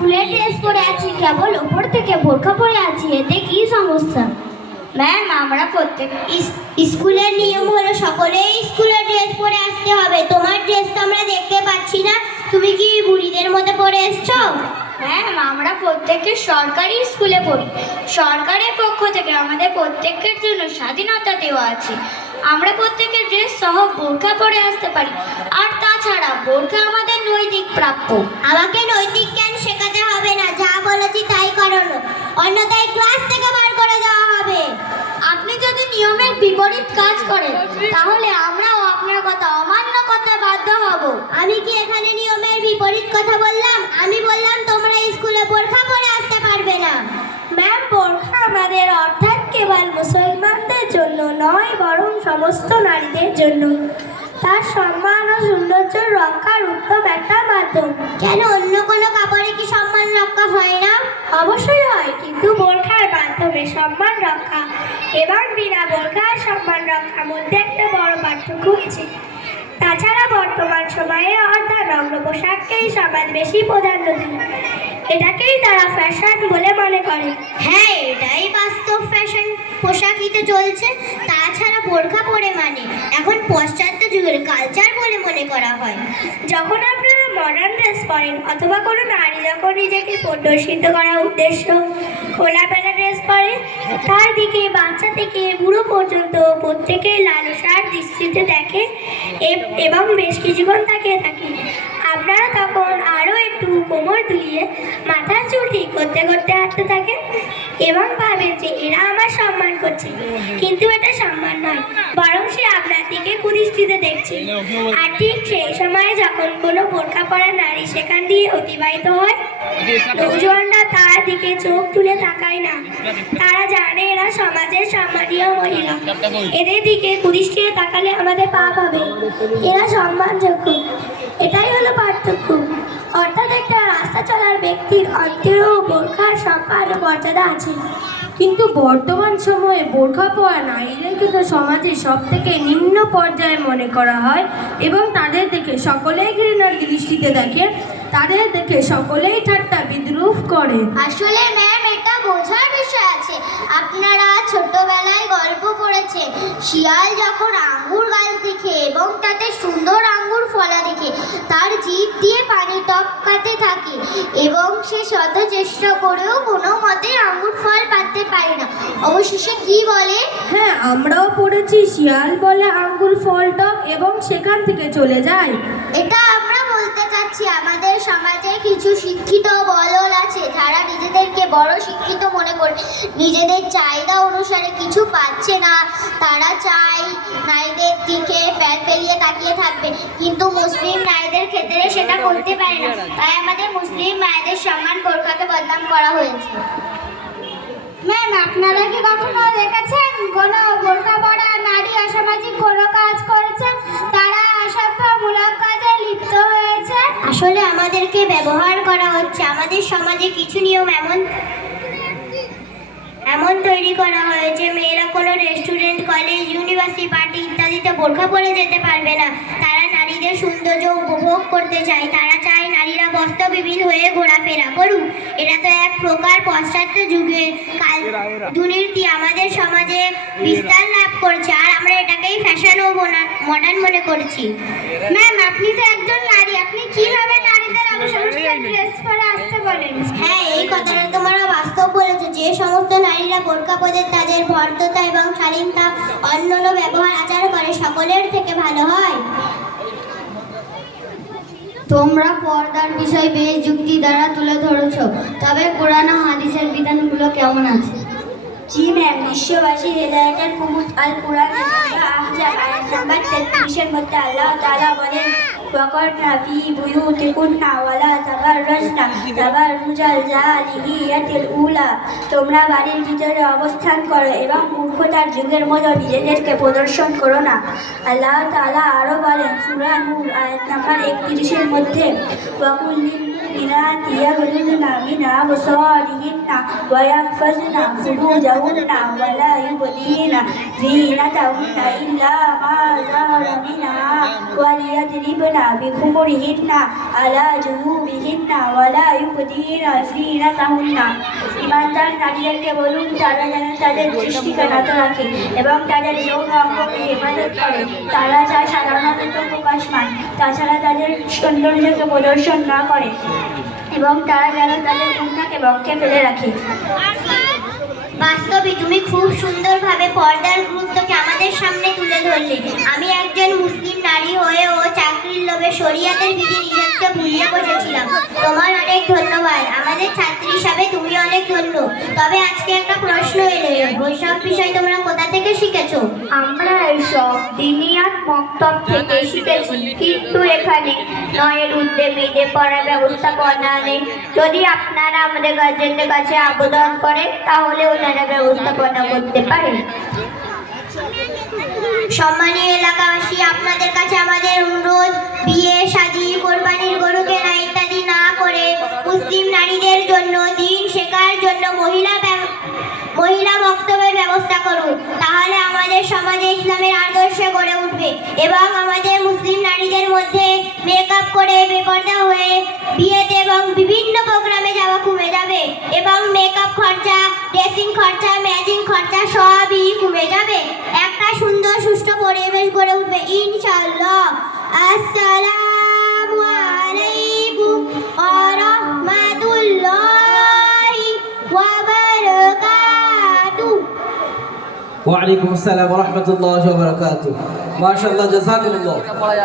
স্কুলের ড্রেস পরে আছি, কেবল ওপর থেকে বোরখা পরে আছি, এতে কি সমস্যা? ম্যাম, আমরা প্রত্যেক স্কুলের নিয়ম হলো সকলেই স্কুলের ড্রেস পরে আসতে হবে। তোমার ড্রেস তো আমরা দেখতে পাচ্ছি না, তুমি কি বুড়িদের মধ্যে পরে এসছো? ম্যাম, আমরা প্রত্যেকে সরকারি স্কুলে পড়ি। সরকারের পক্ষ থেকে আমাদের প্রত্যেকের জন্য স্বাধীনতা দেওয়া আছে। আমরা প্রত্যেকের ড্রেস সহ বোরখা পরে আসতে পারি। আর তাছাড়া বোরখা আমাদের নৈতিক প্রাপ্য। আমাকে নৈতিক জ্ঞান শেখাতে হবে না, যা বলেছি তাই করো, অন্যথায় ক্লাস থেকে বার করে দেওয়া হবে। আপনি যদি নিয়মের বিপরীত কাজ করেন তাহলে আমরাও আপনার কথা অমান্য করতে বাধ্য হব। আমি কি এখানে নিয়মের বিপরীত কথা বললাম? আমি বললাম তোমরা স্কুলে বোরখা পরে আসতে পারবে না। ম্যাম, বোরখা আমাদের অর্থাৎ কেবল মুসলমানদের জন্য নয়, বরং সমস্ত নারীদের জন্য তার সম্মান ও সৌন্দর্য রক্ষার উত্তম একটা মাধ্যম। কেন, অন্য কোনো কাপড়ে কি সম্মান রক্ষা হয় না? অবশ্যই হয়, কিন্তু বোরখার মাধ্যমে সম্মান রক্ষা এবং বিনা বোরখার সম্মান রক্ষার মধ্যে একটা বড় পার্থক্য আছে। তাছাড়া বর্তমান সময়ে অর্ধনগ্ন পোশাককেই সমাজ বেশি প্রাধান্য দেয়। এটাকেই তারা ফ্যাশন বলে মনে করে। হ্যাঁ, এটাই বাস্তব ফ্যাশন পোশাকই তো চলছে। তাছাড়া বোরখা পরে মানে এখন পশ্চাৎ যুগের কালচার বলে মনে করা হয়। যখন আপনারা মডার্ন ড্রেস পরেন অথবা কোনো নারী যখন নিজেকে প্রদর্শিত করার উদ্দেশ্য খোলামেলা ড্রেস পরে, তার দিকে বাচ্চা থেকে বুড়ো পর্যন্ত প্রত্যেকেই লালসার দৃষ্টিতে দেখে এবং বেশ কিছুক্ষণ তাকিয়ে থাকে। আপনারা তখন আরও একটু কোমর দুলিয়ে মাথার চুল ঠিক করতে করতে হাঁটতে থাকেন এবং ভাবেন যে এরা আমার সম্মান করছে, কিন্তু এটা সম্মান নয়, বরং সে আপনার দিকে কুদৃষ্টিতে দেখছে। আর ঠিক সেই সময় যখন কোনো বোরখা পরা নারী সেখান দিয়ে অতিবাহিত হয়, নৌজওয়ানরা তার দিকে চোখ তুলে তাকায় না। তারা জানে এরা সমাজের সম্মানীয় মহিলা, এদের দিকে কুদৃষ্টিতে তাকালে আমাদের পাপ হবে, এরা সম্মানযোগ্য। এটাই হলো পার্থক্য। অর্থাৎ একটা রাস্তা চলার ব্যক্তির অন্তরেও বোরখার সম্মান ও মর্যাদা আছে। কিন্তু বর্তমান সময়ে বোরখা পরা নারীদেরকে তো সমাজে সব থেকে নিম্ন পর্যায়ে মনে করা হয় এবং তাদের দেখে সকলেই ঘৃণার দৃষ্টিতে দেখে, তাদের দেখে সকলেই ঠাট্টা বিদ্রুপ করে। আসলে ম্যাম, এটা বোঝার বিষয় আছে। আপনারা ছোটবেলায় গল্প পড়েছেন, শিয়াল যখন আঙ্গুর গাছ দেখে এবং তাতে সুন্দর আঙ্গুর ফলা দেখে তার জিভ দিয়ে পানি টপকাতে থাকে এবং সে শত চেষ্টা করেও কোনো মতে আঙ্গুর ফল পাতে পারে না। অবশেষে কি বলে? হ্যাঁ, আমরাও পড়েছি, শিয়াল বলে আঙ্গুর ফল টক এবং সেখান থেকে চলে যায়। এটা আমরা বলতে চাচ্ছি, আমাদের সমাজে কিছু শিক্ষিত বলল আছে যারা নিজেদেরকে বড় শিক্ষিত মনে করে নিজেদের চাহিদা অনুসারে কিছু পাচ্ছে না। তারা চায় নারীদের দিকে ফেলিয়ে তাকিয়ে থাকবে, কিন্তু মুসলিম নারীদের ক্ষেত্রে সেটা করতে পারে না। তাই আমাদের মুসলিম মায়েদের সম্মান বোরখাকে বদনাম করা হয়েছে। ম্যাম, আপনারা কি কখনো দেখেছেন কোনো বোরখা পরা নারী অসামাজিক কোনো কাজ করেছে, তারা অসভ্যমূলক কাজে লিপ্ত হয়েছে? আসলে আমাদেরকে ব্যবহার করা হচ্ছে। আমাদের সমাজে কিছু নিয়ম এমন তৈরি করা হয়েছে, মেয়েরা কোনো রেস্টুরেন্ট, কলেজ, ইউনিভার্সিটি, পার্টি ইত্যাদিতে বোরখা পরে যেতে পারবে না। তারা নারীদের সৌন্দর্য উপভোগ করতে চায়, তারা চায় নারীরা বস্ত্রবিহীন হয়ে ঘোরাফেরা করুক। এটা তো এক প্রকার পাশ্চাত্য যুগের দুর্নীতি আমাদের সমাজে বিস্তার লাভ করছে, আর আমরা এটাকেই ফ্যাশন ও মডার্ন মনে করছি। ম্যাম, আপনি তো একজন নারী, আপনি কিভাবে নারীদের অবসংস্কার ড্রেস পরে আসতে বলেন? হ্যাঁ, এই কথাটা তোমরা বাস্তব বলেছো। যে সমস্ত নারীরা বোরখা পরে তাদের ভদ্রতা এবং শালীনতা অন্যান্য ব্যবহার আচার করে সকলের থেকে ভালো হয়। তোমরা পর্দার বিষয় বেশ যুক্তি দ্বারা তুলে ধরেছো, তবে কোরআন ও হাদিসের বিধানগুলো কেমন আছে? জি ম্যাম, বিশ্ববাসীর হেদায়েতের কুমুত আল কোরআন সূরা আহজাব আয়াত নাম্বার 33-এর মধ্যে আল্লাহ তাআলা বলেন, ওয়াকারনা ফি বুয়ুতিকুন্না ওয়ালা তাবাররাজনা তাবাররুজাল জাহিলিয়াতিল উলা। তোমরা বাড়ির ভিতরে অবস্থান করো এবং মূর্খতার যুগের মতো নিজেদেরকে প্রদর্শন করো না। আল্লাহ তাআলা আরও বলেন সূরা নূর আয়াত নাম্বার 31-এর মধ্যে, ওয়াকুল্লিল মুমিনাতি ইয়াগদুদনা মিন আবসারিহিন্না ওয়া ইয়াহফাজনা ফুরুজাহুন্না ওয়া লা ইউবদিনা যিনাতাহুন্না ইল্লা মা যাহারা মিনহা ওয়া লিয়াদরিবনা বিখুমুরিহিন্না আলা জুহুবিহিন্না ওয়া লা ইউবদিনা ইউদিনা যিনাতাহুন্না। ইমানদার নারীদেরকে বলুন তারা যেন তাদের দৃষ্টিকে নত রাখে এবং তাদের যৌন অঙ্গকে হেফাজত করে, তারা যা সাধারণত প্রকাশ পায়। তাছাড়া তাদের সৌন্দর্যকে প্রদর্শন না করে এবং তারা যেন তাদের কন্যাকে বক্ষে ফেলে রাখে। বাস্তবে তুমি খুব সুন্দরভাবে পর্দার গুরুত্বকে আমাদের সামনে তুলে ধরলে। আমি একজন মুসলিম নারী হয়েও চাকরির লোভে শরিয়াতের বিধি নিষেধকে ভুলিয়ে বসেছিলাম। তোমার অনেক ধন্যবাদ। আমাদের ছাত্রী হিসাবে তুমি অনেক ধন্য। তবে আজকে একটা প্রশ্ন এলো, ওইসব বিষয় তোমরা কোথা থেকে শিখেছো? আমরা এইসব দিনিয়াত মক্তব থেকে শিখেছি, কিন্তু এখানে নয়ের উদ্যমীদের পড়ার ব্যবস্থাপনা নেই। যদি আপনারা আমাদের গার্জেনদের কাছে আবেদন করেন তাহলে ওনারা ব্যবস্থাপনা করতে পারেন। সম্মানীয় এলাকাবাসী, আপনাদের কাছে আমাদের অনুরোধ, বিয়ে শাদী, কোরবানির গরু কেনা ইত্যাদি না করে মুসলিম নারীদের জন্য দিন শেখার জন্য মহিলা বক্তব্যের ব্যবস্থা করুন। তাহলে আমাদের সমাজে ইসলামের আদর্শে গড়ে উঠবে এবং আমাদের মুসলিম নারীদের মধ্যে মেকআপ করে বেপর্দা হয়ে বিয়েতে এবং বিভিন্ন প্রোগ্রামে যাওয়া কমে যাবে এবং মেকআপ খরচা, ড্রেসিং খরচা, ম্যাচিং খরচা সবই কমে যাবে। একটা সুন্দর সুষ্ঠু পরিবেশ গড়ে উঠবে ইনশাআল্লাহ। আসসালামু আলাইকুম ওয়া রাহমাতুল্লাহি ওয়া বারাকাতুহু। ওয়া আলাইকুম আসসালাম ওয়া রাহমাতুল্লাহি ওয়া বারাকাতুহু। মাশাআল্লাহ, জাযাকুমুল্লাহ।